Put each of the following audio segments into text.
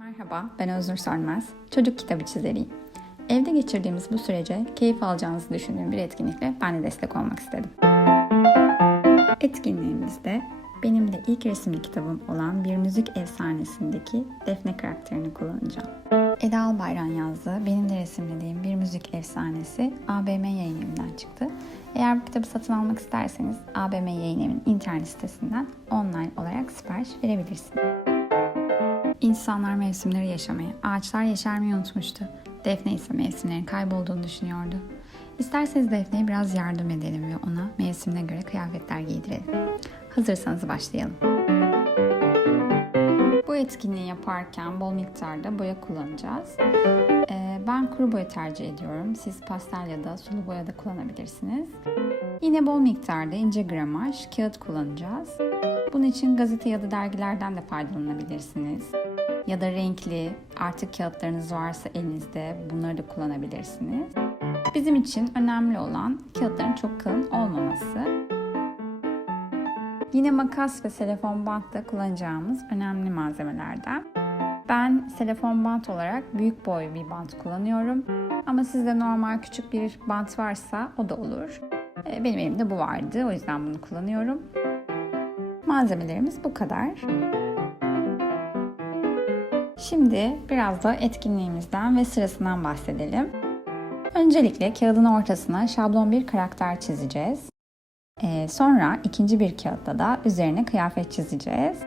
Merhaba, ben Öznur Sönmez. Çocuk kitabı çizeriyim. Evde geçirdiğimiz bu sürece keyif alacağınızı düşündüğüm bir etkinlikle ben de destek olmak istedim. Etkinliğimizde benim de ilk resimli kitabım olan Bir Müzik Efsanesi'ndeki Defne karakterini kullanacağım. Eda Albayrak yazdığı benim de resimlediğim Bir Müzik Efsanesi ABM yayın evinden çıktı. Eğer bu kitabı satın almak isterseniz ABM yayın evinin internet sitesinden online olarak sipariş verebilirsiniz. İnsanlar mevsimleri yaşamayı, ağaçlar yeşermeyi unutmuştu. Defne ise mevsimlerin kaybolduğunu düşünüyordu. İsterseniz Defne'ye biraz yardım edelim ve ona mevsimine göre kıyafetler giydirelim. Hazırsanız başlayalım. Bu etkinliği yaparken bol miktarda boya kullanacağız. Ee, ben kuru boya tercih ediyorum. Siz pastel ya da sulu boya da kullanabilirsiniz. Yine bol miktarda ince gramaj kağıt kullanacağız. Bunun için gazete ya da dergilerden de faydalanabilirsiniz. Ya da renkli artık kağıtlarınız varsa elinizde bunları da kullanabilirsiniz. Bizim için önemli olan kağıtların çok kalın olmaması. Yine makas ve telefon bant da kullanacağımız önemli malzemelerden. Ben telefon bant olarak büyük boy bir bant kullanıyorum. Ama sizde normal küçük bir bant varsa o da olur. Ee, Benim elimde bu vardı o yüzden bunu kullanıyorum. Malzemelerimiz bu kadar. Şimdi biraz da etkinliğimizden ve sırasından bahsedelim. Öncelikle kağıdın ortasına şablon bir karakter çizeceğiz. Ee, sonra ikinci bir kağıtta da üzerine kıyafet çizeceğiz.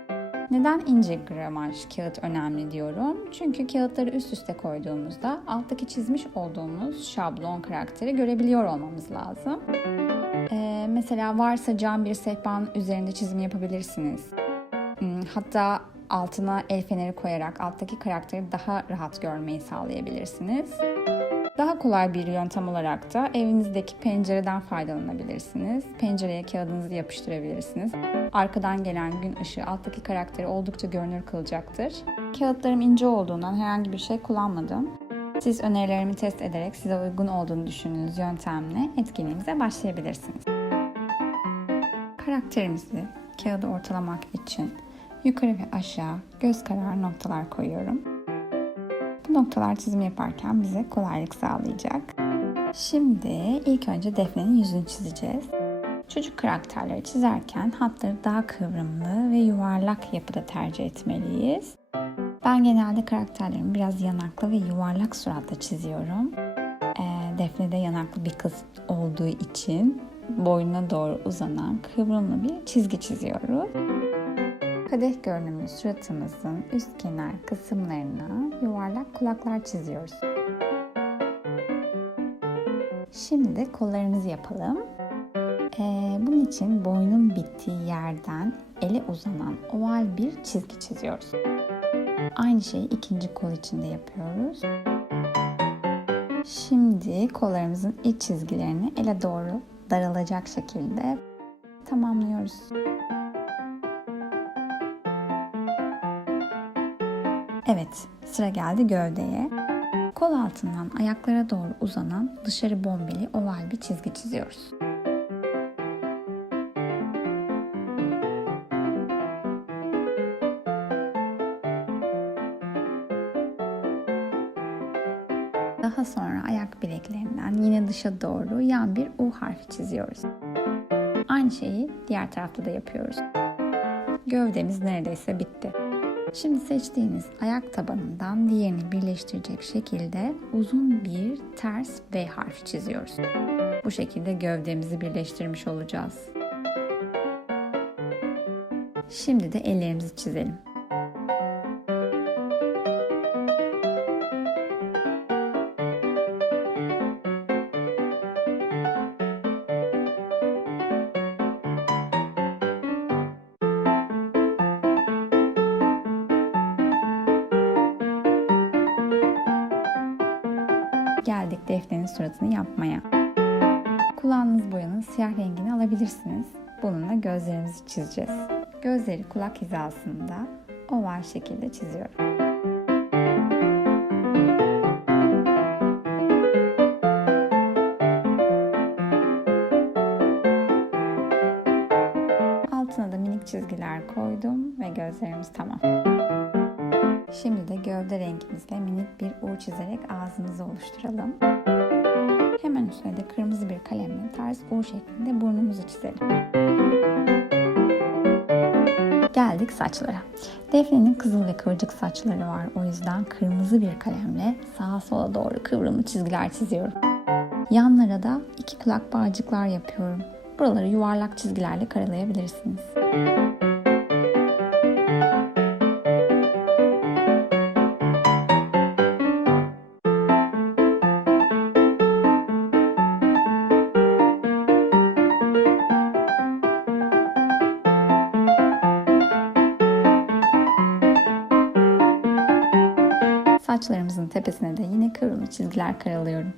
Neden ince gramaj kağıt önemli diyorum? Çünkü kağıtları üst üste koyduğumuzda alttaki çizmiş olduğumuz şablon karakteri görebiliyor olmamız lazım. Ee, mesela varsa cam bir sehpanın üzerinde çizim yapabilirsiniz. Hmm, Hatta altına el feneri koyarak alttaki karakteri daha rahat görmeyi sağlayabilirsiniz. Daha kolay bir yöntem olarak da evinizdeki pencereden faydalanabilirsiniz. Pencereye kağıdınızı yapıştırabilirsiniz. Arkadan gelen gün ışığı alttaki karakteri oldukça görünür kılacaktır. Kağıtlarım ince olduğundan herhangi bir şey kullanmadım. Siz önerilerimi test ederek size uygun olduğunu düşündüğünüz yöntemle etkinliğimize başlayabilirsiniz. Karakterimizi kağıdı ortalamak için yukarı ve aşağı göz kararı noktalar koyuyorum. Bu noktalar çizim yaparken bize kolaylık sağlayacak. Şimdi ilk önce Defne'nin yüzünü çizeceğiz. Çocuk karakterleri çizerken hatları daha kıvrımlı ve yuvarlak yapıda tercih etmeliyiz. Ben genelde karakterlerimi biraz yanaklı ve yuvarlak suratla çiziyorum. Ee, Defne de yanaklı bir kız olduğu için boynuna doğru uzanan kıvrımlı bir çizgi çiziyoruz. Kadeh görünümlü suratımızın üst kenar kısımlarına yuvarlak kulaklar çiziyoruz. Şimdi kollarımızı yapalım. Ee, bunun için boynun bittiği yerden ele uzanan oval bir çizgi çiziyoruz. Aynı şeyi ikinci kol için de yapıyoruz. Şimdi kollarımızın iç çizgilerini ele doğru daralacak şekilde tamamlıyoruz. Evet, sıra geldi gövdeye. Kol altından ayaklara doğru uzanan dışarı bombeli oval bir çizgi çiziyoruz. Daha sonra ayak bileklerinden yine dışa doğru yan bir U harfi çiziyoruz. Aynı şeyi diğer tarafta da yapıyoruz. Gövdemiz neredeyse bitti. Şimdi seçtiğiniz ayak tabanından diğerini birleştirecek şekilde uzun bir ters V harfi çiziyoruz. Bu şekilde gövdemizi birleştirmiş olacağız. Şimdi de ellerimizi çizelim. Gözlerimizi çizeceğiz. Gözleri kulak hizasında oval şekilde çiziyorum. Altına da minik çizgiler koydum ve gözlerimiz tamam. Şimdi de gövde rengimizle minik bir U çizerek ağzımızı oluşturalım. Hemen üstüne de kırmızı bir kalemle ters U şeklinde burnumuzu çizelim. Geldik saçlara. Defne'nin kızıl ve kıvırcık saçları var. O yüzden kırmızı bir kalemle sağa sola doğru kıvrımlı çizgiler çiziyorum. Yanlara da iki kulak bağcıklar yapıyorum. Buraları yuvarlak çizgilerle karalayabilirsiniz. Saçlarımızın tepesine de yine kıvrımlı çizgiler karalıyorum.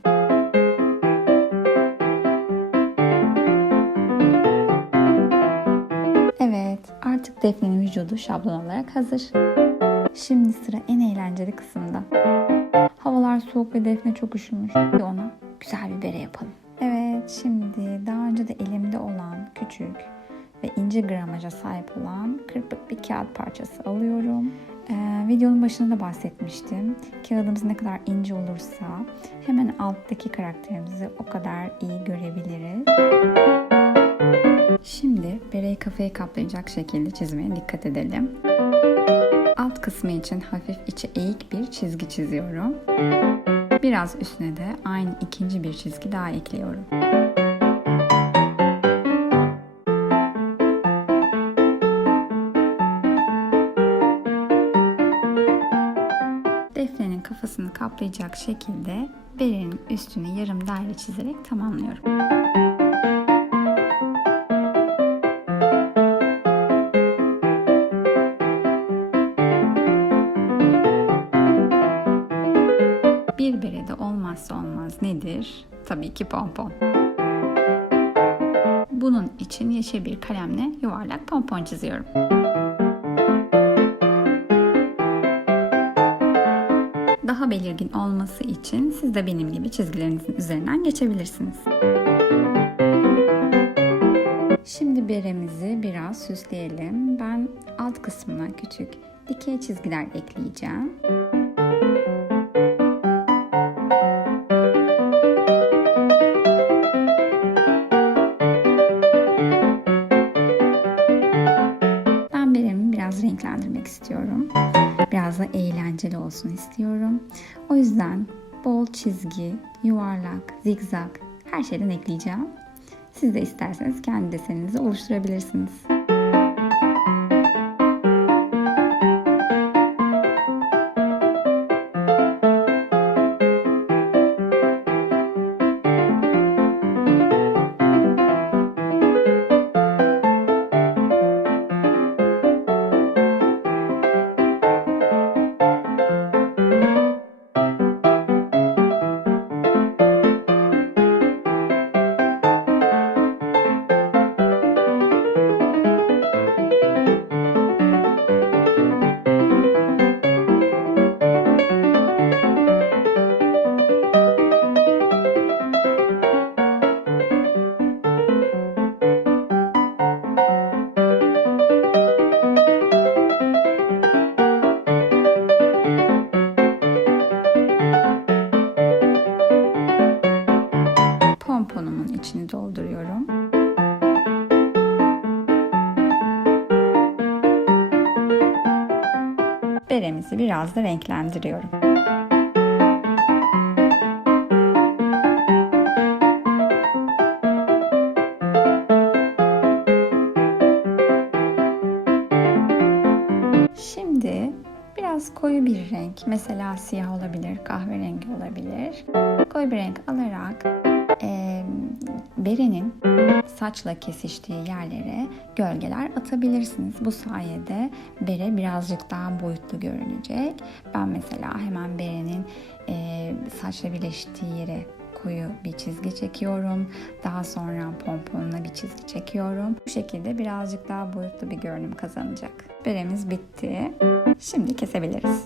Evet, artık Defne'nin vücudu şablon olarak hazır. Şimdi sıra en eğlenceli kısımda. Havalar soğuk ve Defne çok üşümüş. Ona güzel bir bere yapalım. Evet, şimdi daha önce de elimde olan küçük ve ince gramaja sahip olan kırpık bir kağıt parçası alıyorum. Videonun başında da bahsetmiştim. Kağıdımız ne kadar ince olursa hemen alttaki karakterimizi o kadar iyi görebiliriz. Şimdi bereyi kafayı kaplayacak şekilde çizmeye dikkat edelim. Alt kısmı için hafif içe eğik bir çizgi çiziyorum. Biraz üstüne de aynı ikinci bir çizgi daha ekliyorum. Kaplayacak şekilde berenin üstüne yarım daire çizerek tamamlıyorum. Bir berede olmazsa olmaz nedir? Tabii ki pompon. Bunun için yeşil bir kalemle yuvarlak pompon çiziyorum. Daha belirgin olması için siz de benim gibi çizgilerinizin üzerinden geçebilirsiniz. Şimdi beremizi biraz süsleyelim. Ben alt kısmına küçük dikey çizgiler ekleyeceğim. Olsun istiyorum. O yüzden bol çizgi, yuvarlak, zigzag her şeyden ekleyeceğim. Siz de isterseniz kendi deseninizi oluşturabilirsiniz. İçini dolduruyorum. Beremizi biraz da renklendiriyorum. Şimdi biraz koyu bir renk, mesela siyah olabilir, kahverengi olabilir. Koyu bir renk alarak berenin saçla kesiştiği yerlere gölgeler atabilirsiniz. Bu sayede bere birazcık daha boyutlu görünecek. Ben mesela hemen berenin e, saçla birleştiği yere koyu bir çizgi çekiyorum. Daha sonra pomponuna bir çizgi çekiyorum. Bu şekilde birazcık daha boyutlu bir görünüm kazanacak. Beremiz bitti. Şimdi kesebiliriz.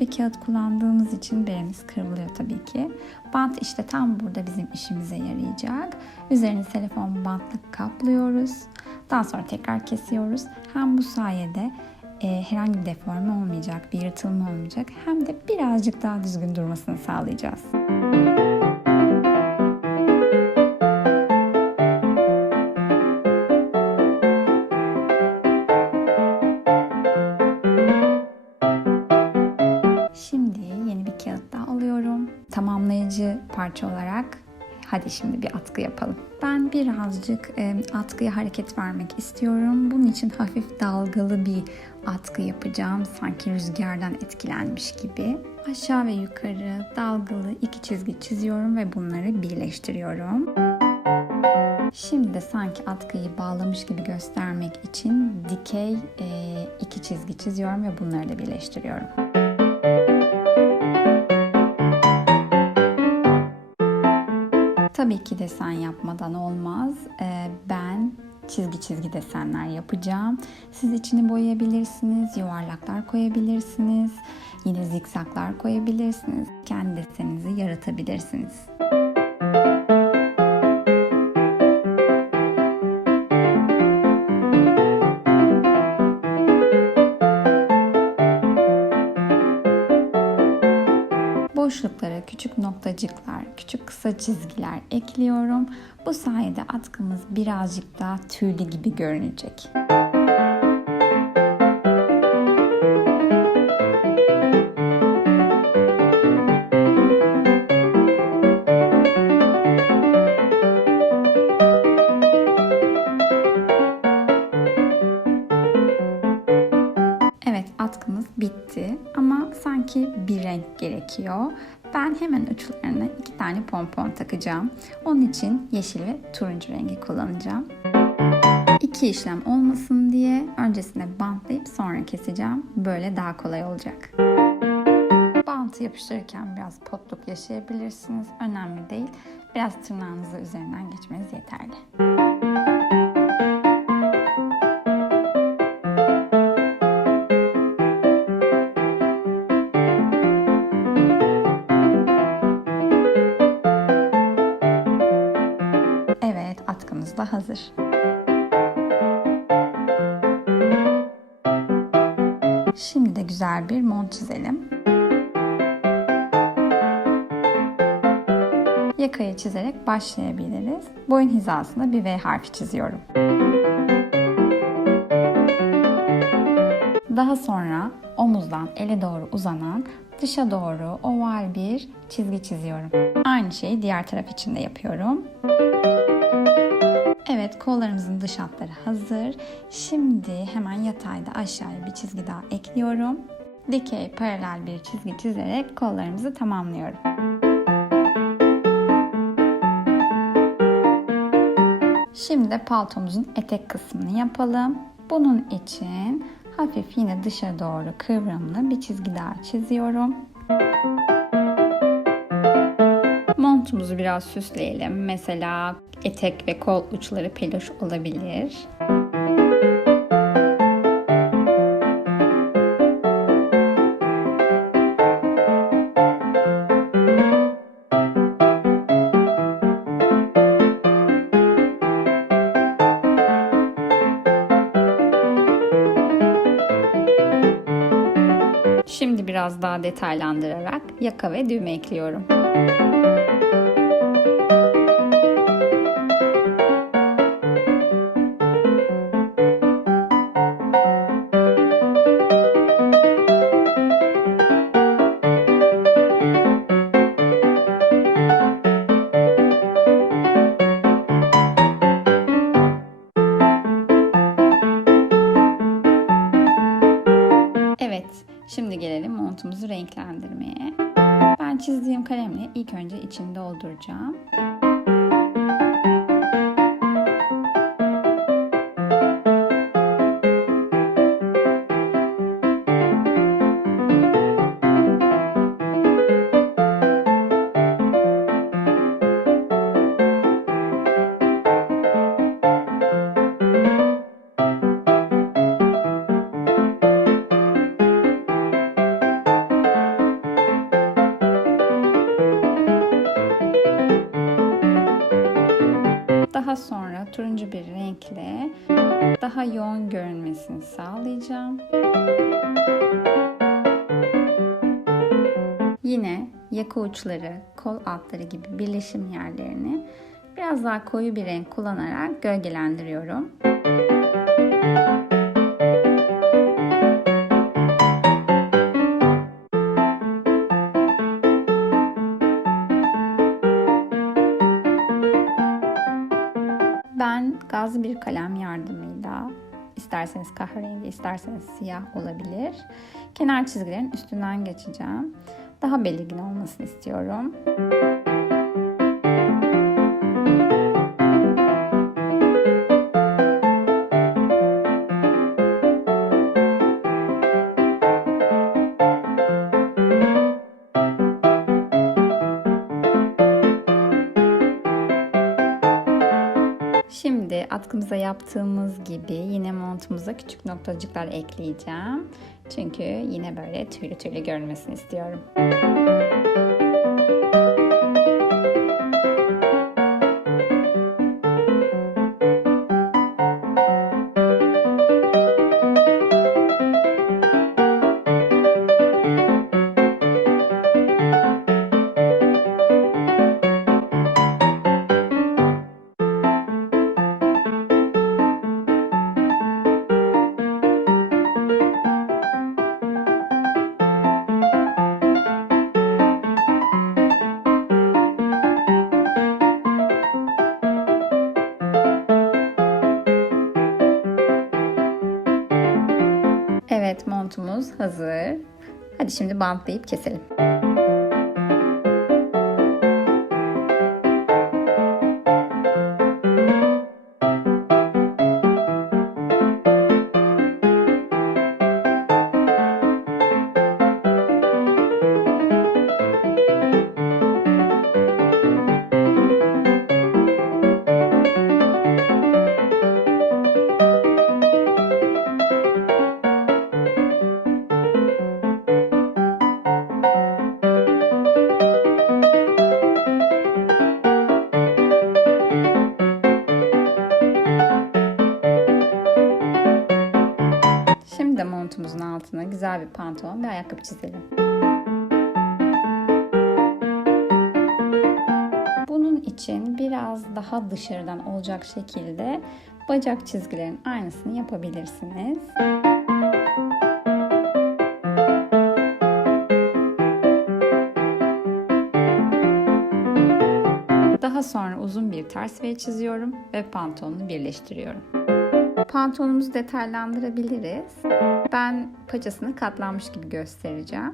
Bir kağıt kullandığımız için beremiz kırılıyor tabii ki. Bant işte tam burada bizim işimize yarayacak. Üzerini telefon bantla kaplıyoruz. Daha sonra tekrar kesiyoruz. Hem bu sayede e, herhangi bir deforme olmayacak, bir yırtılma olmayacak hem de birazcık daha düzgün durmasını sağlayacağız. Şimdi parça olarak hadi şimdi bir atkı yapalım. Ben birazcık e, atkıya hareket vermek istiyorum. Bunun için hafif dalgalı bir atkı yapacağım. Sanki rüzgardan etkilenmiş gibi. Aşağı ve yukarı dalgalı iki çizgi çiziyorum ve bunları birleştiriyorum. Şimdi de sanki atkıyı bağlamış gibi göstermek için dikey e, iki çizgi çiziyorum ve bunları da birleştiriyorum. Tabii ki desen yapmadan olmaz. Ee, ben çizgi çizgi desenler yapacağım. Siz içini boyayabilirsiniz, yuvarlaklar koyabilirsiniz, yine zikzaklar koyabilirsiniz. Kendi deseninizi yaratabilirsiniz. Boşluklara küçük noktacıklar, küçük kısa çizgiler ekliyorum. Bu sayede atkımız birazcık daha tüylü gibi görünecek. Evet bir renk gerekiyor. Ben hemen uçlarına iki tane pompon takacağım. Onun için yeşil ve turuncu rengi kullanacağım. İki işlem olmasın diye öncesinde bantlayıp sonra keseceğim. Böyle daha kolay olacak. Bantı yapıştırırken biraz potluk yaşayabilirsiniz. Önemli değil. Biraz tırnağınızı üzerinden geçmeniz yeterli. Hazır. Şimdi de güzel bir mont çizelim. Yakayı çizerek başlayabiliriz. Boyun hizasında bir V harfi çiziyorum. Daha sonra omuzdan ele doğru uzanan dışa doğru oval bir çizgi çiziyorum. Aynı şeyi diğer taraf için de yapıyorum. Evet kollarımızın dış hatları hazır. Şimdi hemen yatayda aşağıya bir çizgi daha ekliyorum. Dikey paralel bir çizgi çizerek kollarımızı tamamlıyorum. Şimdi de paltomuzun etek kısmını yapalım. Bunun için hafif yine dışa doğru kıvrımlı bir çizgi daha çiziyorum. Montumuzu biraz süsleyelim. Mesela etek ve kol uçları peluş olabilir. Şimdi biraz daha detaylandırarak yaka ve düğme ekliyorum. Renklendirmeye. Ben çizdiğim kalemle ilk önce içini dolduracağım. Yine yaka uçları, kol altları gibi birleşim yerlerini biraz daha koyu bir renk kullanarak gölgelendiriyorum. Ben gazlı bir kalem yardımıyla isterseniz kahverengi, isterseniz siyah olabilir. Kenar çizgilerin üstünden geçeceğim. Daha belirgin olmasını istiyorum. Şimdi atkımıza yaptığımız gibi yine montumuza küçük noktacıklar ekleyeceğim. Çünkü yine böyle tüylü tüylü görünmesini istiyorum. Evet montumuz hazır. Hadi şimdi bantlayıp keselim. Altına güzel bir pantolon ve ayakkabı çizelim. Bunun için biraz daha dışarıdan olacak şekilde bacak çizgilerin aynısını yapabilirsiniz. Daha sonra uzun bir ters V çiziyorum ve pantolonu birleştiriyorum. Pantolonumuzu detaylandırabiliriz. Ben paçasını katlanmış gibi göstereceğim.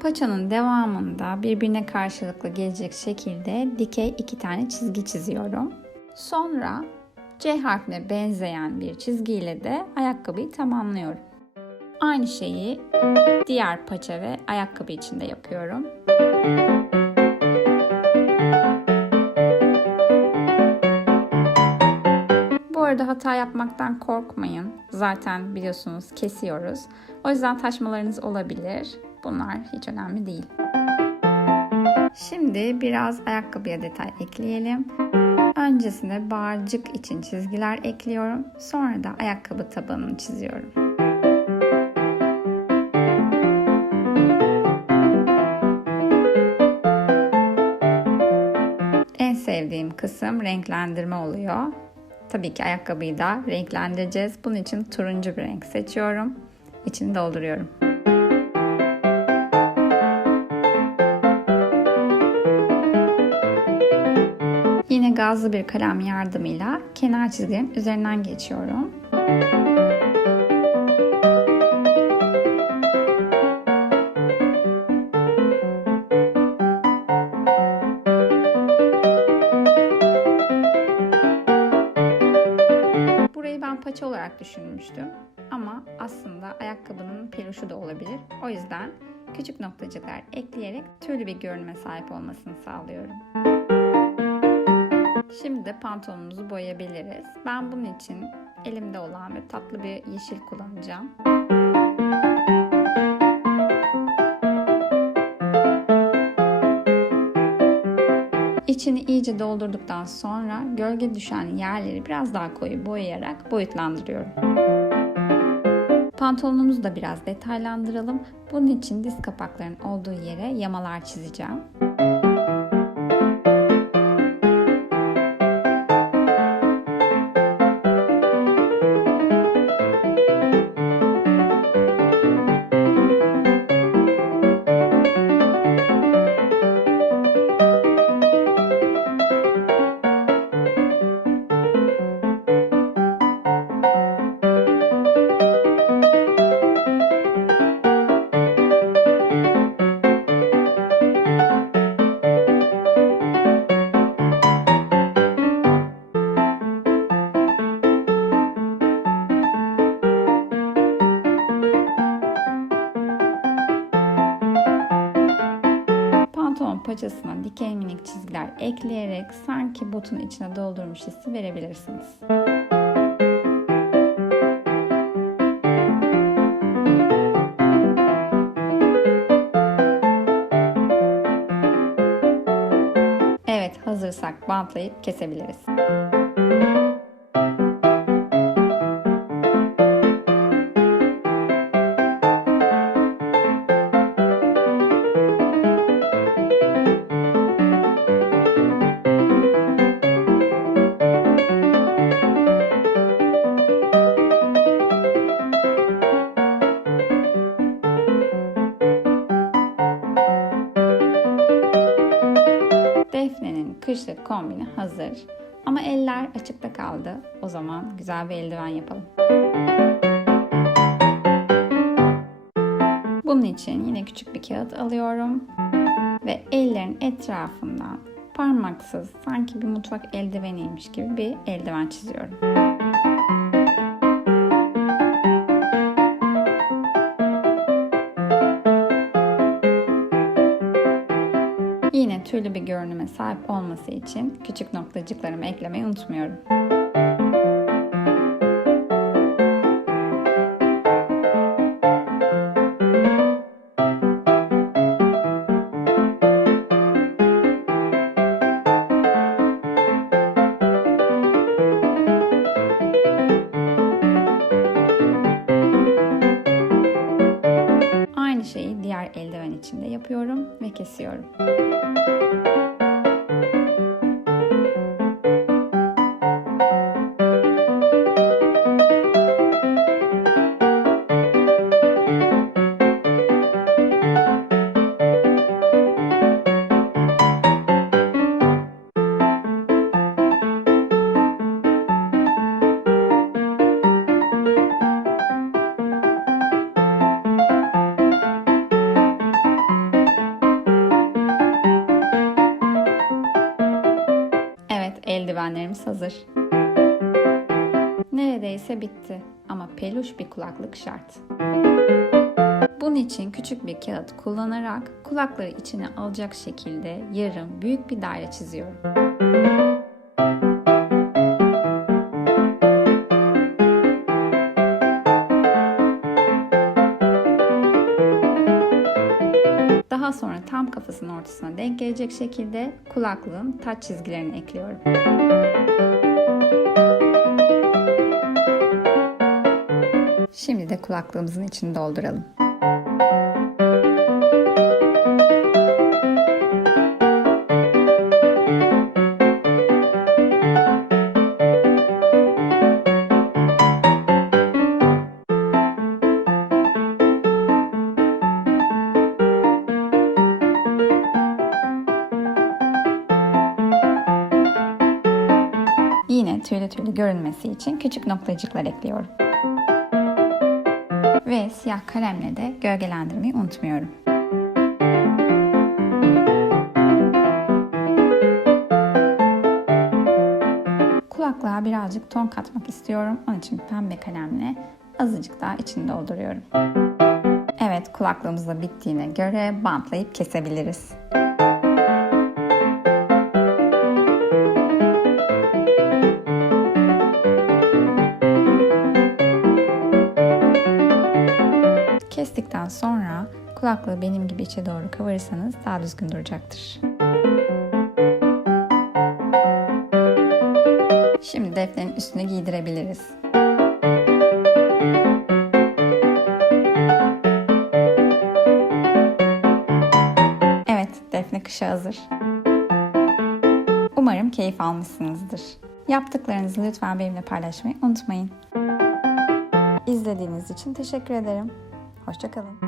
Paçanın devamında birbirine karşılıklı gelecek şekilde dikey iki tane çizgi çiziyorum. Sonra C harfine benzeyen bir çizgiyle de ayakkabıyı tamamlıyorum. Aynı şeyi diğer paça ve ayakkabı için de yapıyorum. Bu arada hata yapmaktan korkmayın. Zaten biliyorsunuz kesiyoruz. O yüzden taşmalarınız olabilir. Bunlar hiç önemli değil. Şimdi biraz ayakkabıya detay ekleyelim. Öncesinde bağırcık için çizgiler ekliyorum. Sonra da ayakkabı tabanını çiziyorum. Kısım renklendirme oluyor. Tabii ki ayakkabıyı da renklendireceğiz. Bunun için turuncu bir renk seçiyorum. İçini dolduruyorum. Yine gazlı bir kalem yardımıyla kenar çizgilerin üzerinden geçiyorum. yapıcılar ekleyerek türlü bir görünüme sahip olmasını sağlıyorum. Şimdi de pantolonumuzu boyayabiliriz. Ben bunun için elimde olan ve tatlı bir yeşil kullanacağım. İçini iyice doldurduktan sonra gölge düşen yerleri biraz daha koyu boyayarak boyutlandırıyorum. Pantolonumuzu da biraz detaylandıralım. Bunun için diz kapaklarının olduğu yere yamalar çizeceğim. Paçasına dikey minik çizgiler ekleyerek sanki botun içine doldurmuş hissi verebilirsiniz. Evet, hazırsak bantlayıp kesebiliriz. Kombini hazır. Ama eller açıkta kaldı. O zaman güzel bir eldiven yapalım. Bunun için yine küçük bir kağıt alıyorum ve ellerin etrafından parmaksız sanki bir mutfak eldiveniymiş gibi bir eldiven çiziyorum. Olması için küçük noktacıklarımı eklemeyi unutmuyorum. Eldivenlerimiz hazır. Neredeyse bitti ama peluş bir kulaklık şart. Bunun için küçük bir kağıt kullanarak kulakları içine alacak şekilde yarım büyük bir daire çiziyorum. Daha sonra tam kafasının ortasına denk gelecek şekilde kulaklığın taç çizgilerini ekliyorum. Şimdi de kulaklığımızın içini dolduralım. Noktacıklar ekliyorum. Ve siyah kalemle de gölgelendirmeyi unutmuyorum. Kulaklığa birazcık ton katmak istiyorum. Onun için pembe kalemle azıcık daha içini dolduruyorum. Evet kulaklığımız da bittiğine göre bantlayıp kesebiliriz. Kulaklığı benim gibi içe doğru kıvırırsanız daha düzgün duracaktır. Şimdi defterin üstüne giydirebiliriz. Evet, defne kışa hazır. Umarım keyif almışsınızdır. Yaptıklarınızı lütfen benimle paylaşmayı unutmayın. İzlediğiniz için teşekkür ederim. Hoşçakalın.